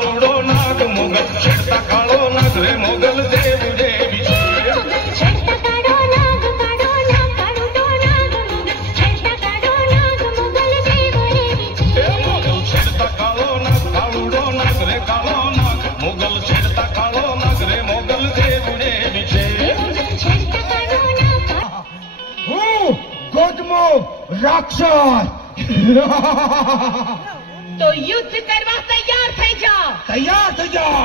काळो नाग मोगल छेडता काळो नाग रे मोगल देव देवी छेडता काळो नाग काळो नाग काळो नाग मोगल छेडता काळो नाग मोगल देव देवी मोगल छेडता काळो नाग रे काळो नाग मोगल छेडता काळो नाग रे मोगल देव देवी छेडता काळो नाग गोदमो राक्षस तो युद्ध करवा तैयार થઈ જાઓ तैयार થઈ જાઓ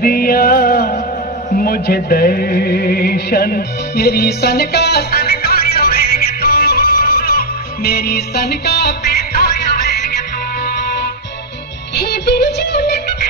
दिया मुझे दर्शन मेरी सन का हे बिरजू